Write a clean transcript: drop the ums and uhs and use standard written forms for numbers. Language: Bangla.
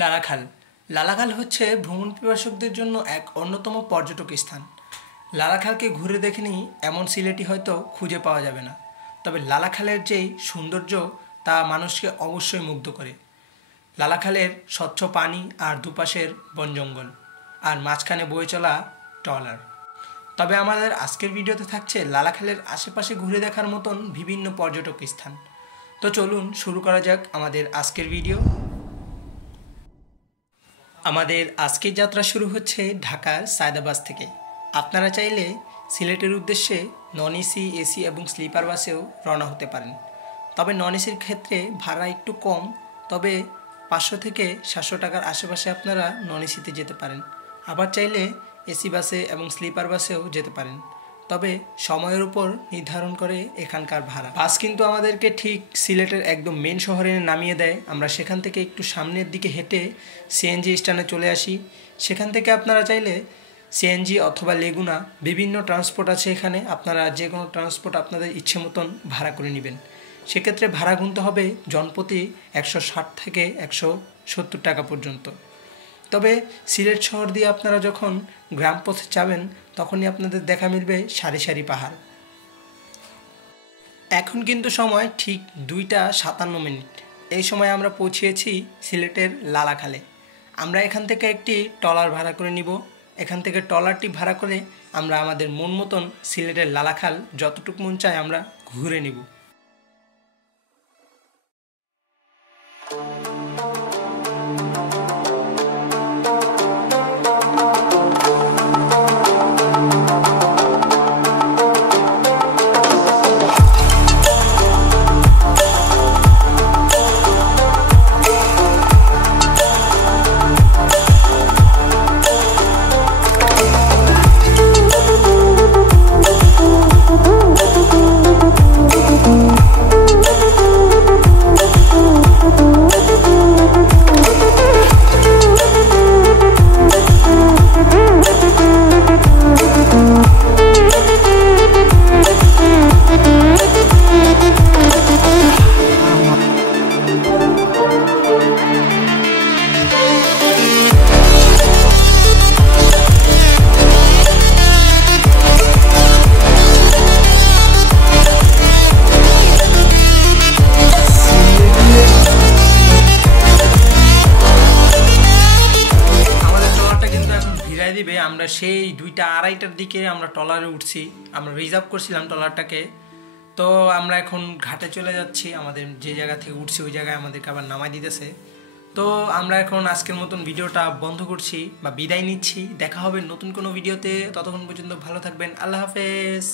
লালাখাল লালাখাল হচ্ছে ভ্রমণ পিপাসুকদের জন্য এক অন্যতম পর্যটক স্থান। লালাখালকে ঘুরে দেখেনি এমন সিলেটি হয়তো খুঁজে পাওয়া যাবে না। তবে লালাখালের যেই সৌন্দর্য তা মানুষকে অবশ্যই মুগ্ধ করে। লালাখালের স্বচ্ছ পানি আর দুপাশের বন জঙ্গল আর মাঝখানে বয়ে চলা ট্রলার। তবে আমাদের আজকের ভিডিওতে থাকছে লালাখালের আশেপাশে ঘুরে দেখার মতন বিভিন্ন পর্যটক স্থান। তো চলুন শুরু করা যাক আমাদের আজকের ভিডিও। আমাদের আজকের যাত্রা শুরু হচ্ছে ঢাকার সায়দাবাদ থেকে। আপনারা চাইলে সিলেটের উদ্দেশ্যে নন এসি, এসি এবং স্লিপার বাসেও রওনা হতে পারেন। তবে নন এসির ক্ষেত্রে ভাড়া একটু কম, তবে 500 থেকে 700 টাকার আশেপাশে আপনারা নন এসিতে যেতে পারেন। আবার চাইলে এসি বাসে এবং স্লিপার বাসেও যেতে পারেন, তবে সময়ের উপর নির্ধারণ করে এখানকার ভাড়া। বাস কিন্তু আমাদেরকে ঠিক সিলেটের একদম মেন শহরে নামিয়ে দেয়। আমরা সেখান থেকে একটু সামনের দিকে হেঁটে সিএনজি স্ট্যান্ডে চলে আসি। সেখান থেকে আপনারা চাইলে সিএনজি অথবা লেগুনা বিভিন্ন ট্রান্সপোর্ট আছে এখানে, আপনারা যে কোনো ট্রান্সপোর্ট আপনাদের ইচ্ছে মতন ভাড়া করে নেবেন। সেক্ষেত্রে ভাড়া গুনতে হবে জনপ্রতি 160 থেকে 170 টাকা পর্যন্ত। তবে সিলেট শহর দিয়ে আপনারা যখন গ্রাম পথে যাবেন তখনই আপনাদের দেখা মিলবে সারি সারি পাহাড়। এখন কিন্তু সময় ঠিক 2:57। এই সময় আমরা পৌঁছেছি সিলেটের লালাখালে। আমরা এখান থেকে একটি ট্রলার ভাড়া করে নিব। এখান থেকে ট্রলারটি ভাড়া করে আমরা আমাদের মন মতন সিলেটের লালাখাল যতটুকু মন চায় আমরা ঘুরে নিব। আমরা সেই 2:30টার দিকে আমরা ট্রলারে উঠছি। আমরা রিজার্ভ করছিলাম ট্রলারটাকে। তো আমরা এখন ঘাটে চলে যাচ্ছি। আমাদের যে জায়গা থেকে উঠছি ওই জায়গায় আমাদেরকে আবার নামাই দিতেছে। তো আমরা এখন আজকের মতন ভিডিওটা বন্ধ করছি বা বিদায় নিচ্ছি। দেখা হবে নতুন কোনো ভিডিওতে। ততক্ষণ পর্যন্ত ভালো থাকবেন। আল্লাহ হাফেজ।